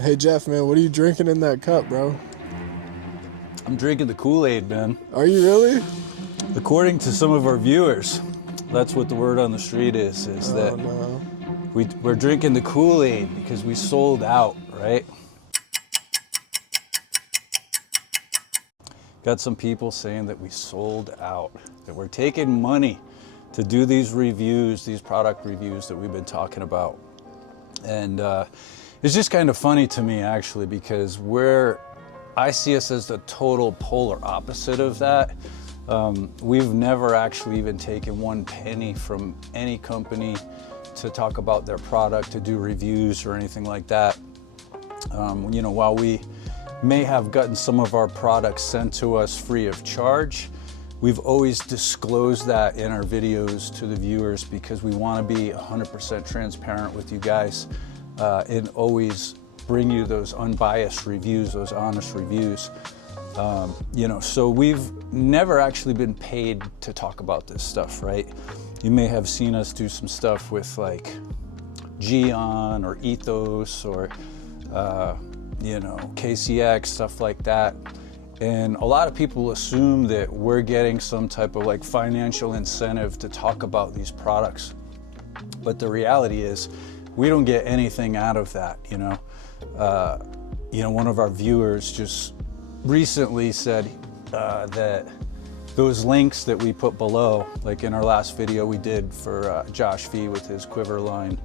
Hey Jeff, man, what are you drinking in that cup, bro? I'm drinking the Kool-Aid, man. Are you really? According to some of our viewers, that's what the word on the street is that no. we're drinking the Kool-Aid because we sold out, right? Got some people saying that we sold out, that we're taking money to do these reviews, these product reviews that we've been talking about. And it's just kind of funny to me, actually, because I see us as the total polar opposite of that. We've never actually even taken one penny from any company to talk about their product, to do reviews or anything like that. You know, while we may have gotten some of our products sent to us free of charge, we've always disclosed that in our videos to the viewers because we want to be 100% transparent with you guys and always bring you those unbiased reviews, those honest reviews. You know, so we've never actually been paid to talk about this stuff, right? You may have seen us do some stuff with like Geon or Ethos or you know, KCX, stuff like that. And a lot of people assume that we're getting some type of like financial incentive to talk about these products. But the reality is we don't get anything out of that, you know. You know, one of our viewers just recently said that those links that we put below, like in our last video we did for Josh V with his quiver line,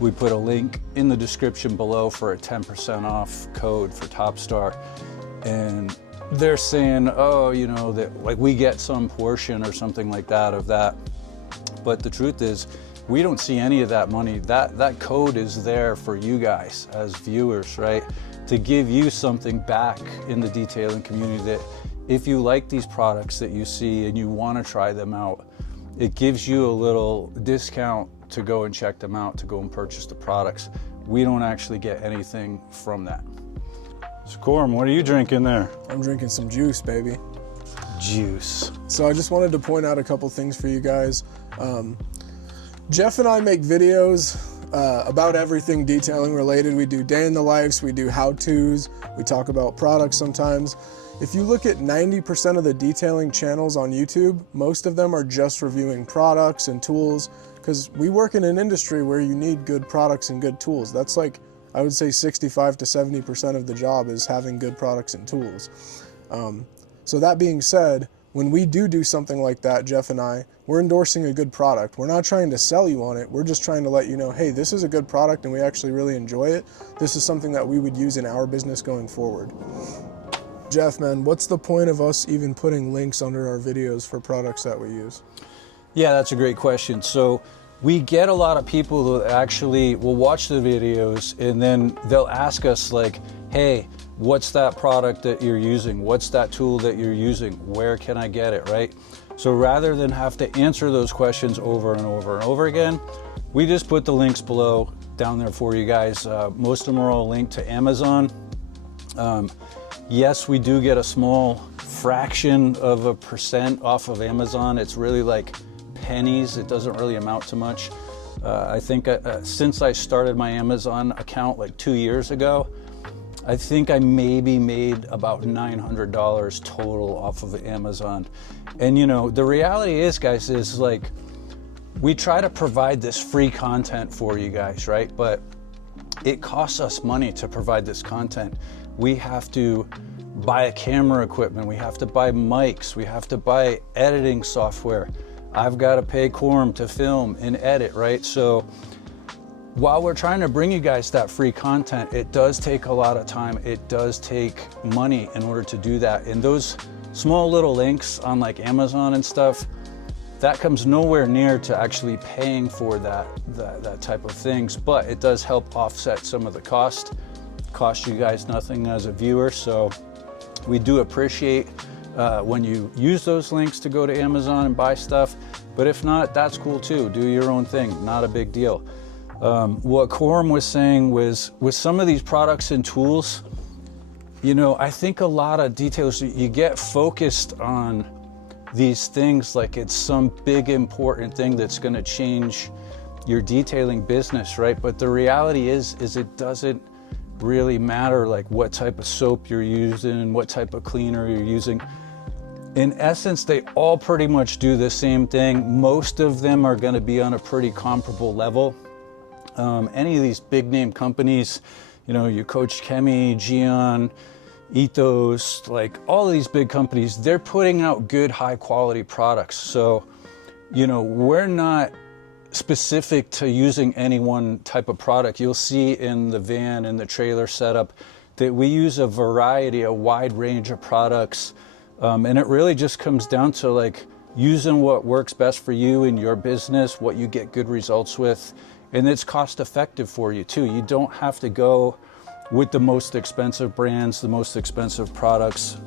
we put a link in the description below for a 10% off code for Topstar. And they're saying, oh, you know, that like we get some portion or something like that of that. But the truth is, we don't see any of that money. That code is there for you guys as viewers, right? To give you something back in the detailing community, that if you like these products that you see and you want to try them out, it gives you a little discount to go and check them out, to go and purchase the products. We don't actually get anything from that. So Corm, what are you drinking there? I'm drinking some juice, baby. Juice. So I just wanted to point out a couple things for you guys. Jeff and I make videos about everything detailing related. We do day in the lives, we do how-tos, we talk about products sometimes. If you look at 90% of the detailing channels on YouTube, most of them are just reviewing products and tools, because we work in an industry where you need good products and good tools. That's like, I would say 65 to 70% of the job is having good products and tools. So that being said, when we do something like that, Jeff and I, we're endorsing a good product. We're not trying to sell you on it. We're just trying to let you know, hey, this is a good product and we actually really enjoy it. This is something that we would use in our business going forward. Jeff, man, what's the point of us even putting links under our videos for products that we use? Yeah, that's a great question. So we get a lot of people who actually will watch the videos and then they'll ask us like, hey, what's that product that you're using? What's that tool that you're using? Where can I get it, right? So rather than have to answer those questions over and over and over again, we just put the links below down there for you guys. Most of them are all linked to Amazon. Yes, we do get a small fraction of a percent off of Amazon. It's really like pennies. It doesn't really amount to much. I think since I started my Amazon account like 2 years ago, I think I maybe made about $900 total off of Amazon. And you know, the reality is, guys, is like, we try to provide this free content for you guys, right? But it costs us money to provide this content. We have to buy a camera equipment, we have to buy mics, we have to buy editing software. I've got to pay Corm to film and edit, right? So while we're trying to bring you guys that free content, it does take a lot of time. It does take money in order to do that. And those small little links on like Amazon and stuff, that comes nowhere near to actually paying for that type of things, but it does help offset some of the cost. Cost you guys nothing as a viewer. So we do appreciate when you use those links to go to Amazon and buy stuff. But if not, that's cool too. Do your own thing, not a big deal. What Corm was saying was, with some of these products and tools, you know, I think a lot of details, you get focused on these things like it's some big important thing that's going to change your detailing business, right? But the reality is it doesn't really matter, like what type of soap you're using, what type of cleaner you're using. In essence, they all pretty much do the same thing. Most of them are going to be on a pretty comparable level. Any of these big name companies, you know, your Coach Chemi, Gion, Ethos, like all of these big companies, they're putting out good, high quality products. So, you know, we're not specific to using any one type of product. You'll see in the van and the trailer setup that we use a variety, a wide range of products. And it really just comes down to like using what works best for you in your business, what you get good results with, and it's cost effective for you too. You don't have to go with the most expensive brands, the most expensive products.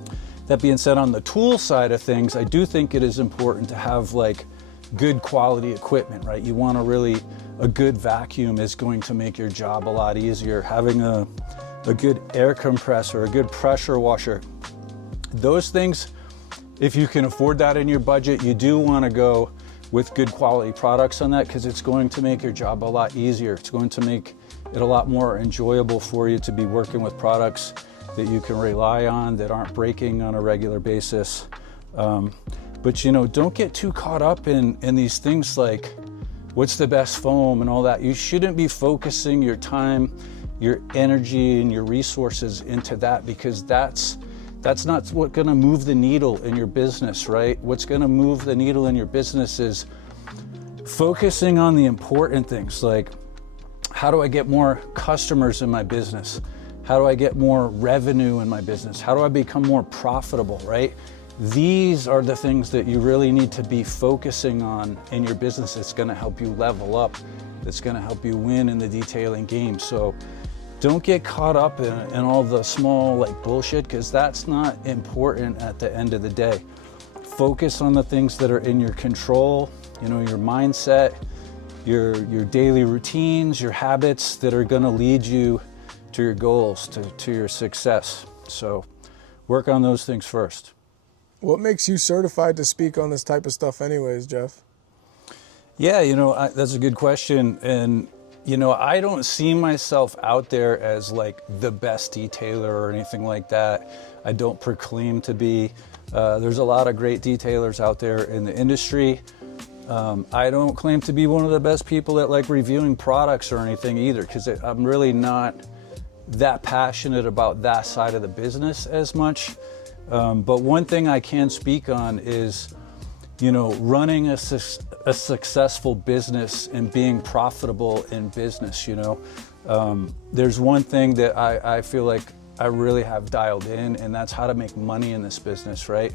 That being said, on the tool side of things, I do think it is important to have like good quality equipment, right? You want a good vacuum is going to make your job a lot easier. Having a good air compressor, a good pressure washer, those things, if you can afford that in your budget, you do want to go with good quality products on that, because it's going to make your job a lot easier. It's going to make it a lot more enjoyable for you to be working with products that you can rely on, that aren't breaking on a regular basis. But you know, don't get too caught up in these things like what's the best foam and all that. You shouldn't be focusing your time, your energy, and your resources into that, because that's not what's going to move the needle in your business, right? What's going to move the needle in your business is focusing on the important things, like how do I get more customers in my business? How do I get more revenue in my business? How do I become more profitable, right? These are the things that you really need to be focusing on in your business. It's going to help you level up. It's going to help you win in the detailing game. So don't get caught up in all the small like bullshit, because that's not important at the end of the day. Focus on the things that are in your control, you know, your mindset, your daily routines, your habits that are going to lead you to your goals, to your success. So work on those things first. What makes you certified to speak on this type of stuff anyways, Jeff? Yeah, you know, that's a good question. And you know, I don't see myself out there as like the best detailer or anything like that. I don't proclaim to be. There's a lot of great detailers out there in the industry. I don't claim to be one of the best people at like reviewing products or anything either, because I'm really not that passionate about that side of the business as much. But one thing I can speak on is, you know, running a successful business and being profitable in business. You know, there's one thing that I feel like I really have dialed in, and that's how to make money in this business, right?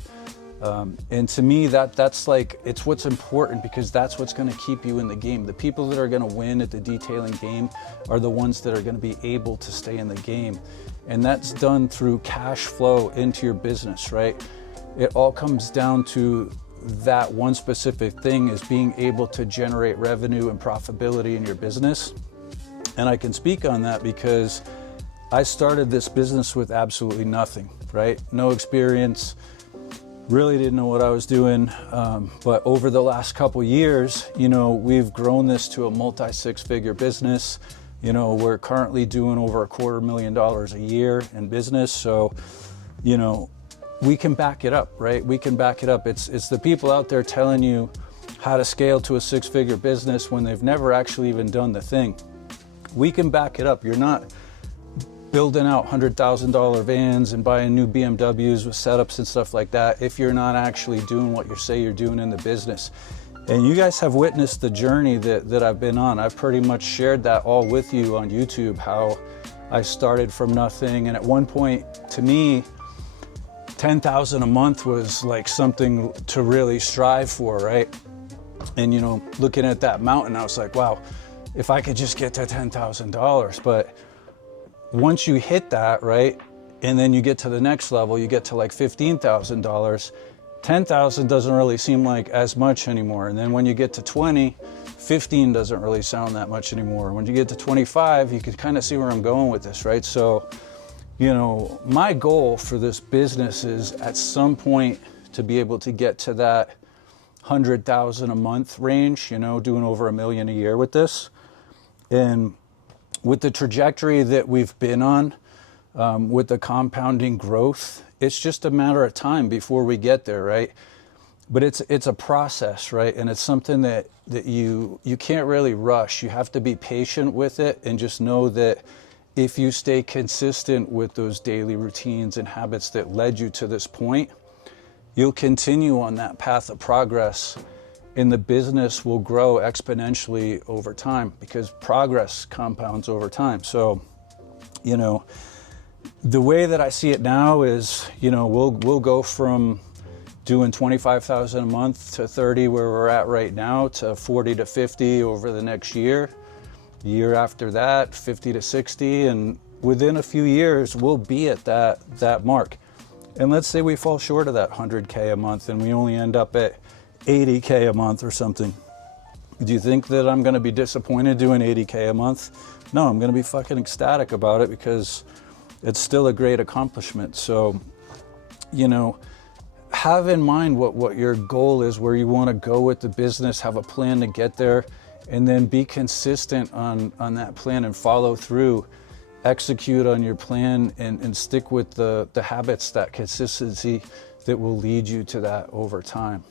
And to me, that's like, it's what's important, because that's what's going to keep you in the game. The people that are going to win at the detailing game are the ones that are going to be able to stay in the game. And that's done through cash flow into your business, right? It all comes down to that one specific thing, is being able to generate revenue and profitability in your business. And I can speak on that because I started this business with absolutely nothing, right? No experience, really didn't know what I was doing. But over the last couple years, you know, we've grown this to a multi-six-figure business. You know, we're currently doing over $250,000 a year in business. So, you know, we can back it up, right? We can back it up. It's the people out there telling you how to scale to a six-figure business when they've never actually even done the thing. We can back it up. You're not building out $100,000 vans and buying new BMWs with setups and stuff like that if you're not actually doing what you say you're doing in the business. And you guys have witnessed the journey that I've been on. I've pretty much shared that all with you on YouTube, how I started from nothing. And at one point, to me, $10,000 a month was like something to really strive for, right? And you know, looking at that mountain, I was like, wow, if I could just get to $10,000. But once you hit that, right, and then you get to the next level, you get to like $15,000, 10,000 doesn't really seem like as much anymore. And then when you get to 20, 15 doesn't really sound that much anymore. When you get to 25, you can kind of see where I'm going with this, right? So, you know, my goal for this business is at some point to be able to get to that 100,000 a month range, you know, doing over $1 million a year with this. And with the trajectory that we've been on, with the compounding growth, it's just a matter of time before we get there, right? But it's a process, right? And it's something that you can't really rush. You have to be patient with it and just know that if you stay consistent with those daily routines and habits that led you to this point, you'll continue on that path of progress, and the business will grow exponentially over time because progress compounds over time. So, you know, the way that I see it now is, you know, we'll go from doing 25,000 a month to 30 where we're at right now to 40 to 50 over the next year. Year after that, 50 to 60, and within a few years we'll be at that mark. And let's say we fall short of that 100K a month and we only end up at 80K a month or something. Do you think that I'm going to be disappointed doing 80K a month? No, I'm going to be fucking ecstatic about it because it's still a great accomplishment. So, you know, have in mind what your goal is, where you want to go with the business, have a plan to get there, and then be consistent on that plan and follow through, execute on your plan, and stick with the habits, that consistency that will lead you to that over time.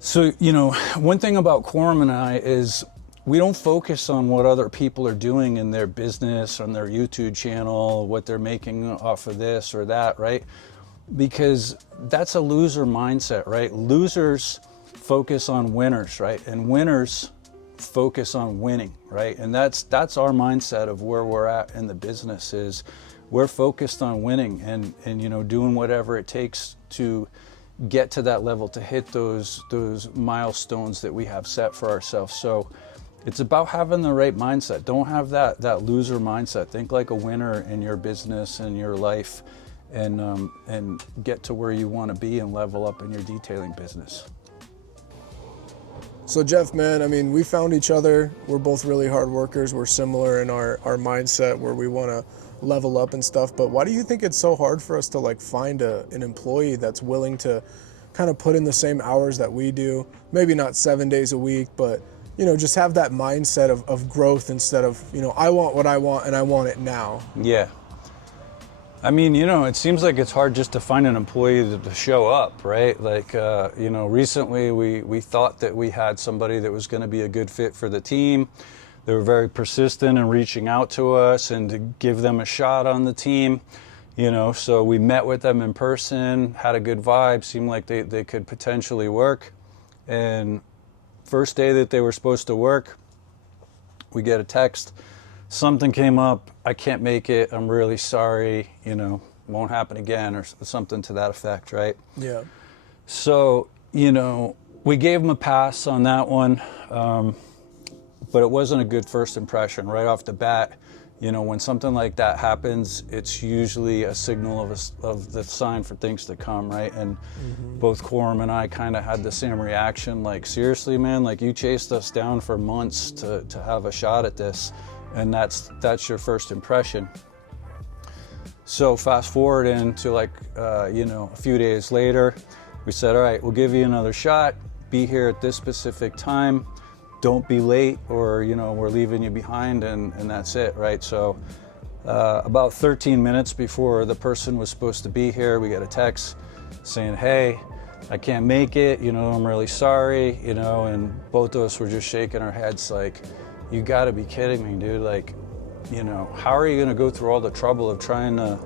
So, you know, one thing about Quorum and I is we don't focus on what other people are doing in their business, on their YouTube channel, what they're making off of this or that, right? Because that's a loser mindset, right? Losers focus on winners, right? And winners focus on winning, right? And that's our mindset of where we're at in the business. Is we're focused on winning and you know, doing whatever it takes to get to that level, to hit those milestones that we have set for ourselves. So it's about having the right mindset. Don't have that loser mindset. Think like a winner in your business and your life, and get to where you want to be and level up in your detailing business. So Jeff, man, I mean, we found each other. We're both really hard workers. We're similar in our mindset where we want to level up and stuff. But why do you think it's so hard for us to like find an employee that's willing to kind of put in the same hours that we do? Maybe not 7 days a week, but, you know, just have that mindset of growth instead of, you know, I want what I want and I want it now. Yeah. I mean, you know, it seems like it's hard just to find an employee to show up, right? Like, you know, recently we thought that we had somebody that was going to be a good fit for the team. They were very persistent in reaching out to us and to give them a shot on the team, you know, so we met with them in person, had a good vibe, seemed like they could potentially work. And first day that they were supposed to work, we get a text. Something came up, I can't make it, I'm really sorry, you know, won't happen again, or something to that effect, right? Yeah. So, you know, we gave them a pass on that one, but it wasn't a good first impression right off the bat. You know, when something like that happens, it's usually a signal of the sign for things to come, right? And both Quorum and I kind of had the same reaction, like, seriously, man, like, you chased us down for months to have a shot at this. And that's your first impression. So fast forward into like, you know, a few days later, we said, all right, we'll give you another shot. Be here at this specific time. Don't be late, or, you know, we're leaving you behind, and that's it, right? So about 13 minutes before the person was supposed to be here, we got a text saying, hey, I can't make it, you know, I'm really sorry, you know, and both of us were just shaking our heads like, you gotta be kidding me, dude. Like, you know, how are you gonna go through all the trouble of trying to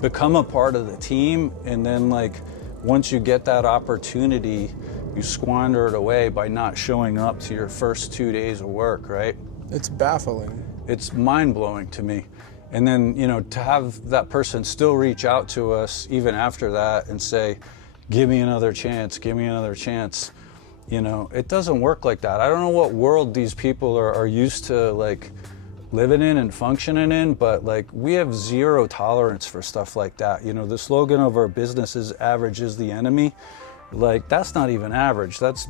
become a part of the team, and then like, once you get that opportunity, you squander it away by not showing up to your first 2 days of work, right? It's baffling. It's mind-blowing to me. And then, you know, to have that person still reach out to us even after that and say, give me another chance, give me another chance. You know, it doesn't work like that. I don't know what world these people are used to like living in and functioning in, but like, we have zero tolerance for stuff like that. You know, the slogan of our business is average is the enemy. Like, that's not even average. That's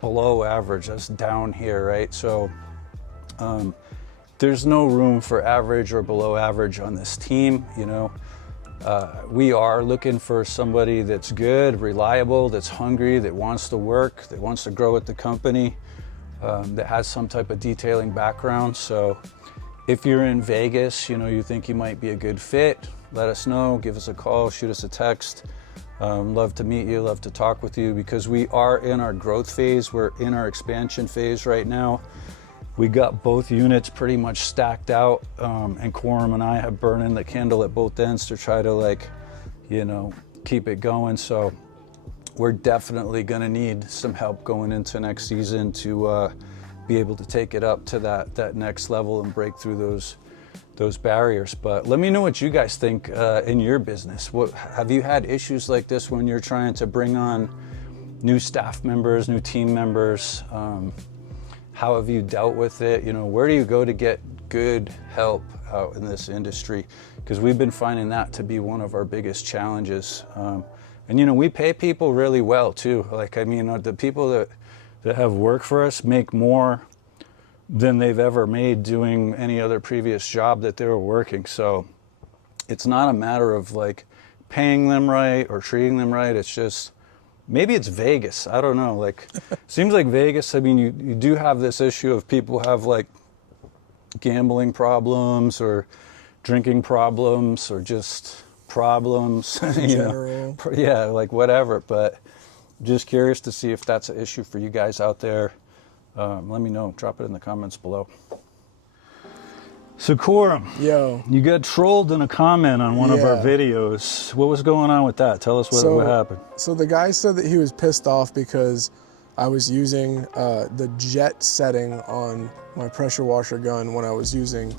below average. That's down here, right? So there's no room for average or below average on this team, you know. We are looking for somebody that's good, reliable, that's hungry, that wants to work, that wants to grow with the company, that has some type of detailing background. So, If you're in Vegas, you think you might be a good fit, let us know, give us a call, shoot us a text. Love to meet you, love to talk with you, because we are in our growth phase. We're in our expansion phase right now. We got both units pretty much stacked out, and Quorum and I have burning the candle at both ends to try to keep it going. So we're definitely gonna need some help going into next season to be able to take it up to that next level and break through those barriers. But let me know what you guys think in your business. Have you had issues like this when you're trying to bring on new staff members, new team members? How have you dealt with it? Where do you go to get good help out in this industry? Because we've been finding that to be one of our biggest challenges. And we pay people really well too. The people that have worked for us make more than they've ever made doing any other previous job that they were working. So it's not a matter of paying them right or treating them right. It's just, maybe it's Vegas. I don't know. Seems like Vegas, you do have this issue of people have gambling problems or drinking problems or just problems. In general. Yeah, whatever. But just curious to see if that's an issue for you guys out there. Let me know. Drop it in the comments below. So Quorum, yo, you got trolled in a comment on one of our videos. What was going on with that? Tell us what happened. So the guy said that he was pissed off because I was using the jet setting on my pressure washer gun when I was using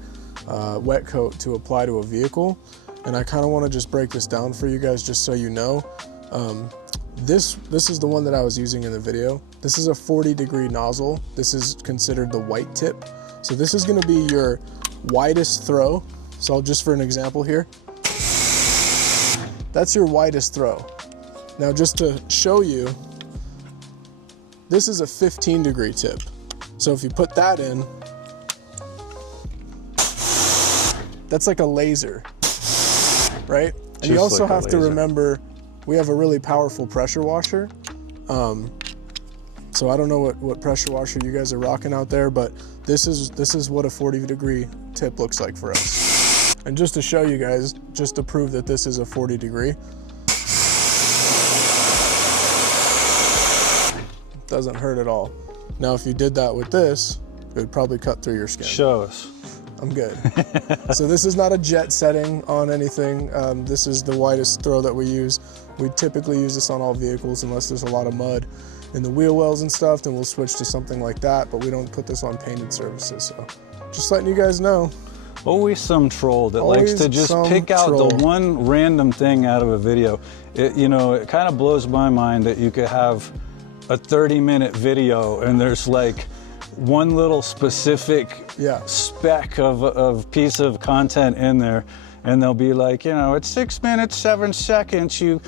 wet coat to apply to a vehicle. And I kind of want to just break this down for you guys just so you know. This is the one that I was using in the video. This is a 40-degree nozzle. This is considered the white tip. So this is going to be your widest throw. So just for an example here, that's your widest throw. Now just to show you, this is a 15-degree tip. So if you put that in, that's like a laser, right? And you also have to remember, we have a really powerful pressure washer. So I don't know what pressure washer you guys are rocking out there, but this is what a 40-degree tip looks like for us. And just to show you guys, just to prove that this is a 40-degree, doesn't hurt at all. Now, if you did that with this, it would probably cut through your skin. Show us. I'm good. So this is not a jet setting on anything. This is the widest throw that we use. We typically use this on all vehicles unless there's a lot of mud in the wheel wells and stuff, then we'll switch to something like that, but we don't put this on painted surfaces. So just letting you guys know. Always some troll that likes to just pick out the one random thing out of a video. It kind of blows my mind that you could have a 30-minute video and there's one little specific speck of piece of content in there, and they'll be it's 6 minutes, 7 seconds, you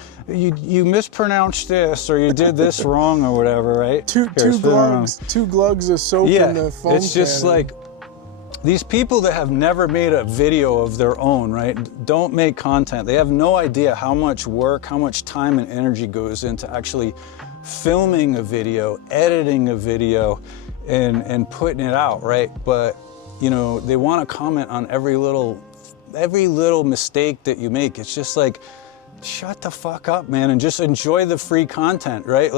mispronounced this, or you did this wrong, or whatever, right? Two glugs of soap in the foam it's just can. These people that have never made a video of their own, right, don't make content. They have no idea how much work, how much time and energy goes into actually filming a video, editing a video, and putting it out, right? But they want to comment on every little mistake that you make. It's just shut the fuck up, man, and just enjoy the free content, right?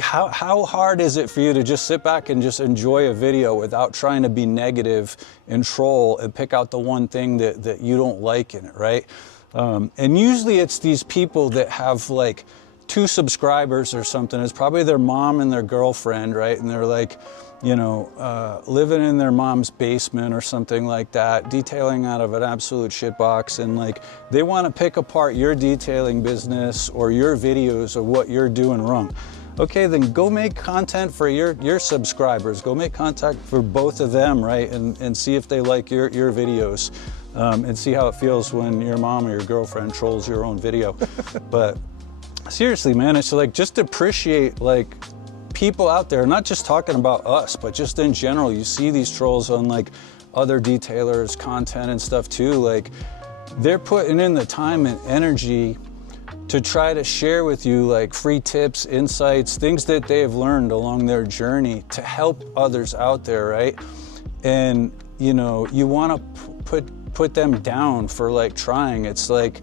How hard is it for you to just sit back and just enjoy a video without trying to be negative and troll and pick out the one thing that you don't like in it, right? And usually it's these people that have 2 subscribers or something. It's probably their mom and their girlfriend, right? And they're living in their mom's basement or something like that, detailing out of an absolute shitbox, and they want to pick apart your detailing business or your videos of what you're doing wrong. Okay, then go make content for your subscribers. Go make content for both of them, right? And see if they like your videos, and see how it feels when your mom or your girlfriend trolls your own video. But seriously, man, it's just appreciate people out there, not just talking about us, but just in general. You see these trolls on other detailers, content and stuff too. They're putting in the time and energy to try to share with you free tips, insights, things that they've learned along their journey to help others out there, right? and you know, you want to put them down for like trying. It's like,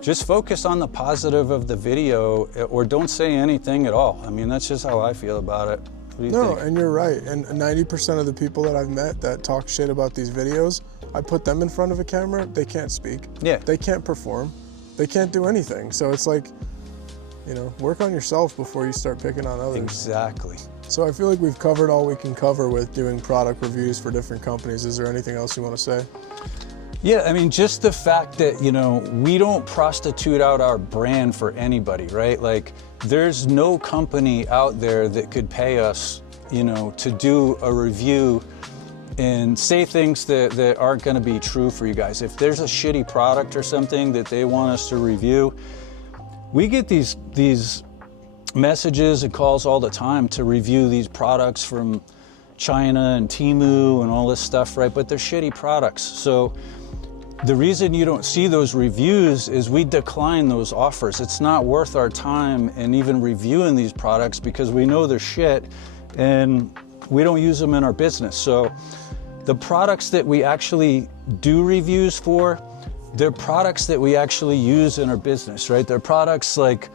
just focus on the positive of the video, or don't say anything at all. I mean, that's just how I feel about it. What do you think? And you're right. And 90% of the people that I've met that talk shit about these videos, I put them in front of a camera, they can't speak. Yeah. They can't perform. They can't do anything. So it's like, you know, work on yourself before you start picking on others. Exactly. So I feel like we've covered all we can cover with doing product reviews for different companies. Is there anything else you want to say? Yeah, I mean, just the fact that, you know, we don't prostitute out our brand for anybody, right? Like, there's no company out there that could pay us, you know, to do a review and say things that aren't going to be true for you guys. If there's a shitty product or something that they want us to review, we get these messages and calls all the time to review these products from China and Temu and all this stuff, right? But they're shitty products. So the reason you don't see those reviews is we decline those offers. It's not worth our time and even reviewing these products because we know they're shit and we don't use them in our business. So the products that we actually do reviews for, they're products that we actually use in our business, right? They're products like,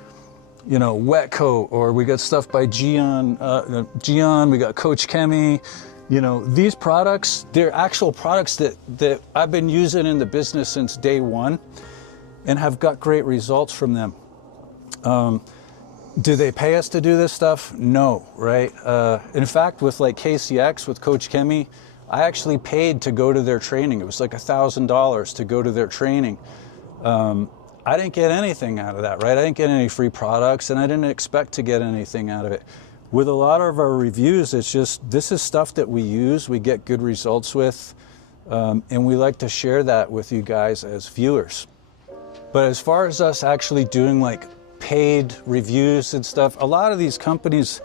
you know, Wet Coat, or we got stuff by Gian, we got Coach Kemi. You know, these products, they're actual products that I've been using in the business since day one and have got great results from them. Do they pay us to do this stuff? No, right? In fact, with like KCX, with Coach Kemi, I actually paid to go to their training. It was like $1,000 to go to their training. I didn't get anything out of that, right? I didn't get any free products, and I didn't expect to get anything out of it. With a lot of our reviews, it's just, this is stuff that we use, we get good results with, and we like to share that with you guys as viewers. But as far as us actually doing like paid reviews and stuff, a lot of these companies,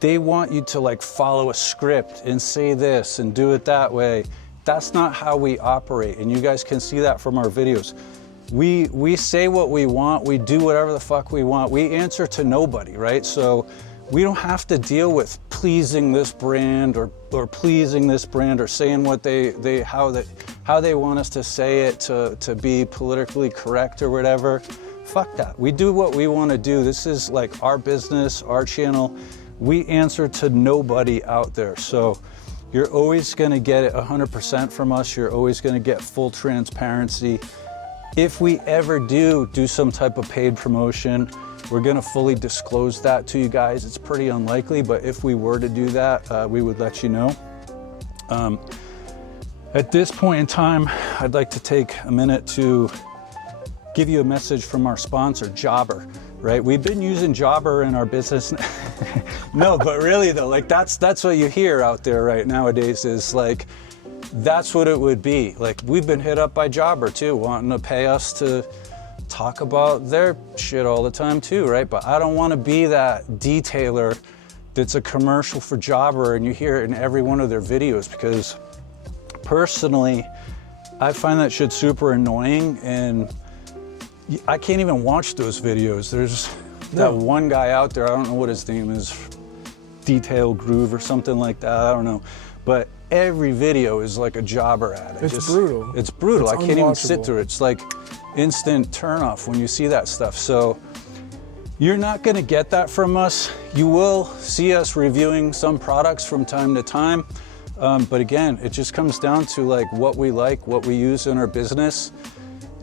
they want you to like follow a script and say this and do it that way. That's not how we operate, and you guys can see that from our videos. We say what we want, we do whatever the fuck we want, we answer to nobody, right? So we don't have to deal with pleasing this brand or pleasing this brand or saying what how they want us to say it to be politically correct or whatever. Fuck that. We do what we want to do. This is like our business, our channel. We answer to nobody out there. So you're always going to get it 100% from us. You're always going to get full transparency. If we ever do some type of paid promotion, we're going to fully disclose that to you guys. It's pretty unlikely, but if we were to do that, we would let you know. At this point in time, I'd like to take a minute to give you a message from our sponsor, Jobber, right? We've been using Jobber in our business. No, but really though, like that's what you hear out there right nowadays is like, that's what it would be. Like, we've been hit up by Jobber too, wanting to pay us to talk about their shit all the time too, right? But I don't want to be that detailer that's a commercial for Jobber and you hear it in every one of their videos, because personally, I find that shit super annoying and I can't even watch those videos. There's that one guy out there, I don't know what his name is, Detail Groove or something like that, I don't know. But every video is like a Jobber ad. It's brutal. It's brutal. It's I can't even sit through it. It's like instant turn off when you see that stuff. So you're not gonna get that from us. You will see us reviewing some products from time to time. But again, it just comes down to like what we like, what we use in our business.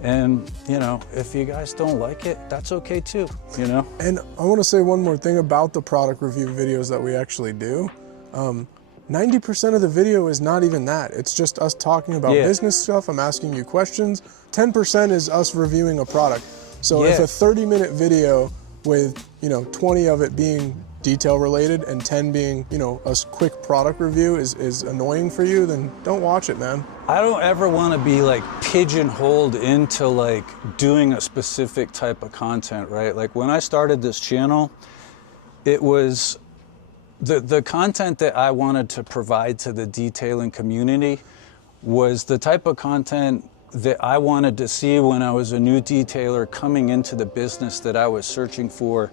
And, you know, if you guys don't like it, that's okay too, you know? And I want to say one more thing about the product review videos that we actually do. 90% of the video is not even that. It's just us talking about business stuff. I'm asking you questions. 10% is us reviewing a product. So if a 30-minute video with, you know, 20 of it being detail related and 10 being, you know, a quick product review is annoying for you, then don't watch it, man. I don't ever want to be like pigeonholed into like doing a specific type of content, right? Like when I started this channel, it was the content that I wanted to provide to the detailing community was the type of content that I wanted to see when I was a new detailer coming into the business that I was searching for,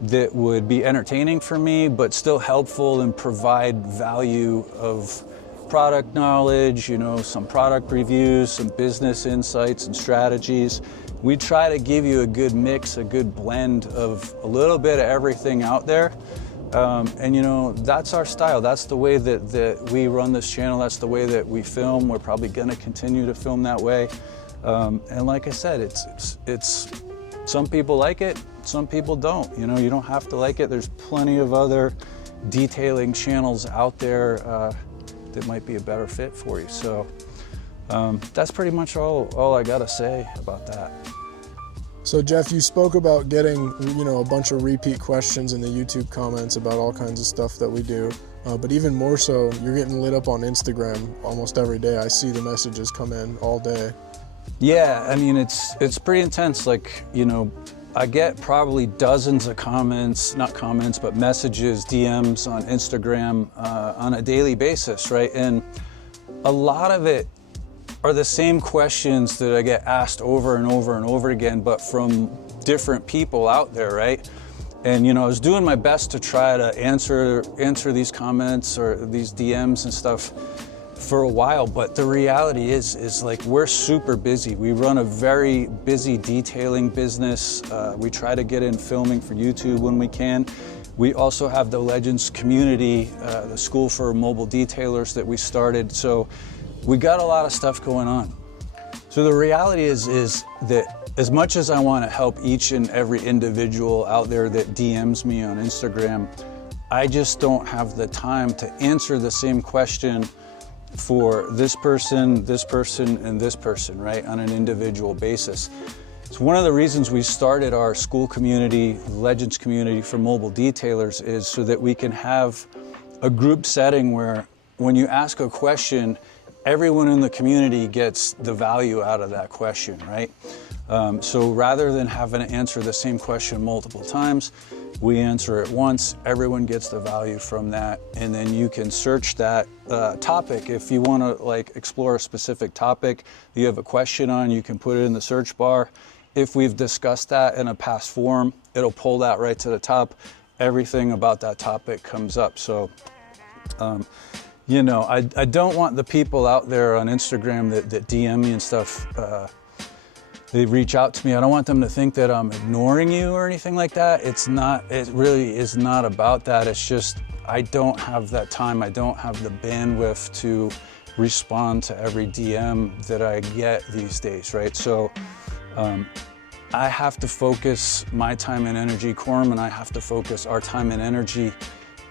that would be entertaining for me, but still helpful and provide value of, product knowledge, you know, some product reviews, some business insights and strategies. We try to give you a good mix, a good blend of a little bit of everything out there. And you know, that's our style. That's the way that we run this channel. That's the way that we film. We're probably gonna continue to film that way. And like I said, it's some people like it, some people don't. You know, you don't have to like it. There's plenty of other detailing channels out there that might be a better fit for you. So that's pretty much all I gotta say about that. So Jeff, you spoke about getting, you know, a bunch of repeat questions in the YouTube comments about all kinds of stuff that we do. But even more so, you're getting lit up on Instagram almost every day. I see the messages come in all day. Yeah, I mean, it's pretty intense. Like, you know, I get probably dozens of comments, not comments, but messages, DMs on Instagram on a daily basis, right? And a lot of it are the same questions that I get asked over and over and over again, but from different people out there, right? And you know, I was doing my best to try to answer these comments or these DMs and stuff for a while, but the reality is like we're super busy. We run a very busy detailing business. We try to get in filming for YouTube when we can. We also have the Legends community, the school for mobile detailers that we started. So we got a lot of stuff going on. So the reality is that as much as I want to help each and every individual out there that DMs me on Instagram, I just don't have the time to answer the same question for this person, and this person, right, on an individual basis. It's one of the reasons we started our school community, Legends community for mobile detailers, is so that we can have a group setting where when you ask a question, everyone in the community gets the value out of that question, right? So rather than having to answer the same question multiple times, we answer it once, everyone gets the value from that, and then you can search that topic. If you want to like explore a specific topic you have a question on, you can put it in the search bar. If we've discussed that in a past forum, it'll pull that right to the top. Everything about that topic comes up. So you know, I don't want the people out there on Instagram that DM me and stuff, they reach out to me. I don't want them to think that I'm ignoring you or anything like that. It's not, it really is not about that. It's just, I don't have that time. I don't have the bandwidth to respond to every DM that I get these days, right? So I have to focus my time and energy, Quorum and I have to focus our time and energy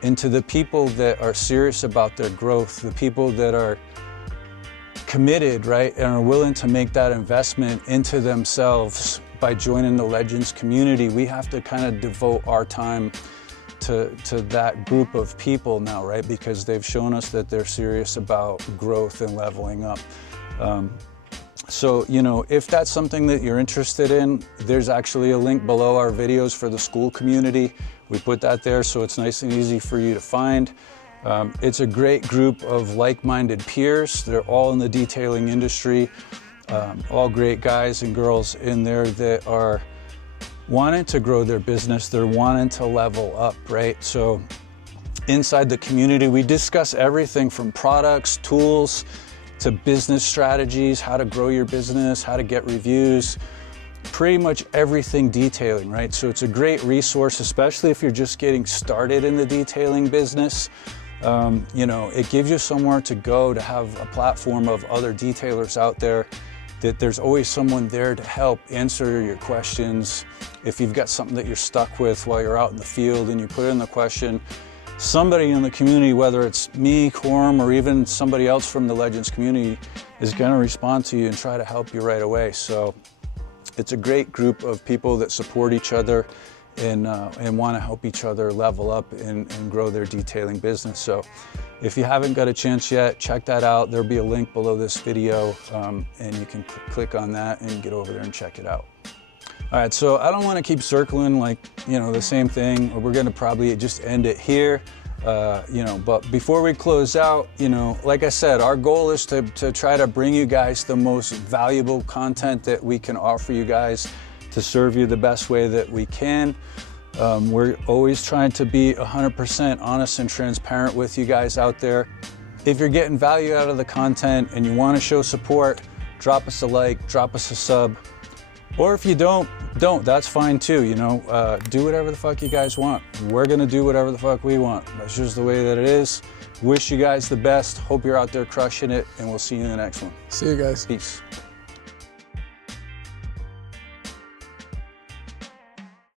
into the people that are serious about their growth, the people that are committed, right, and are willing to make that investment into themselves by joining the Legends community. We have to kind of devote our time to that group of people now, right, because they've shown us that they're serious about growth and leveling up. So, you know, if that's something that you're interested in, there's actually a link below our videos for the school community. We put that there so it's nice and easy for you to find. It's a great group of like-minded peers. They're all in the detailing industry, all great guys and girls in there that are wanting to grow their business. They're wanting to level up, right? So inside the community, we discuss everything from products, tools, to business strategies, how to grow your business, how to get reviews, pretty much everything detailing, right? So it's a great resource, especially if you're just getting started in the detailing business. You know, it gives you somewhere to go, to have a platform of other detailers out there, that there's always someone there to help answer your questions. If you've got something that you're stuck with while you're out in the field and you put in the question, somebody in the community, whether it's me, Quorum, or even somebody else from the Legends community, is going to respond to you and try to help you right away. So it's a great group of people that support each other and want to help each other level up and grow their detailing business. So if you haven't got a chance yet, check that out. There'll be a link below this video, and you can click on that and get over there and check it out. All right, so I don't want to keep circling like, you know, the same thing. We're going to probably just end it here, you know, but before we close out, you know, like I said, our goal is to try to bring you guys the most valuable content that we can offer you guys to serve you the best way that we can. We're always trying to be 100% honest and transparent with you guys out there. If you're getting value out of the content and you want to show support, drop us a like, drop us a sub. Or if you don't, that's fine too, you know. Do whatever the fuck you guys want. We're gonna do whatever the fuck we want. That's just the way that it is. Wish you guys the best. Hope you're out there crushing it, and we'll see you in the next one. See you guys. Peace.